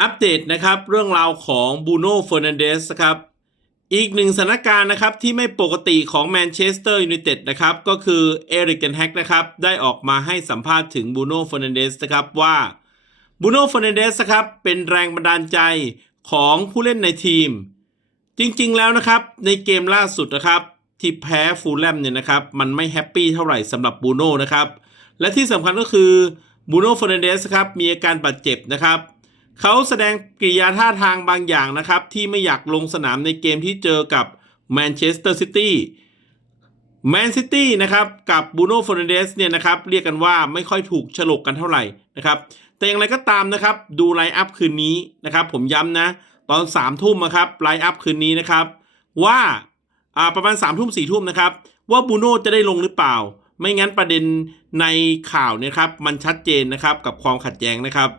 อัปเดตนะครับเรื่องราวของบูโน่เฟอร์นันเดสครับอีกหนึ่งสถานการณ์นะครับที่ไม่ปกติของแมนเชสเตอร์ยูไนเต็ดนะครับก็คือเอริกเกนแฮกนะครับได้ออกมาให้สัมภาษณ์ถึงบูโน่เฟอร์นันเดสนะครับว่าบูโน่เฟอร์นันเดสครับเป็นแรงบันดาลใจของผู้เล่นในทีม จริงๆแล้วนะครับในเกมล่าสุดนะครับที่แพ้ฟูลแลมเนี่ยนะครับมันไม่แฮปปี้เท่าไหร่สำหรับบูโน่นะครับและที่สำคัญก็คือบูโน่เฟอร์นันเดสครับมีอาการบาดเจ็บนะครับ เขาแสดงกริยาท่าทางบางอย่างนะครับ ที่ไม่อยากลงสนามในเกมที่เจอกับแมนเชสเตอร์ซิตี้แมนซิตี้นะครับกับบูโน่ฟอนเดสเนี่ยนะครับเรียกกันว่าไม่ค่อยถูกฉลกกันเท่าไหร่นะครับแต่อย่างไรก็ตามนะครับดูไลน์อัพคืนนี้นะครับผมย้ำนะ ตอนสามทุ่มนะครับไลน์อัพคืนนี้นะครับว่าอ่าประมาณสามทุ่มสี่ทุ่มนะครับว่าบูโน่จะได้ลงหรือเปล่า ไม่งั้นประเด็นในข่าวเนี่ยครับมันชัดเจนนะครับกับความขัดแย้งนะครับ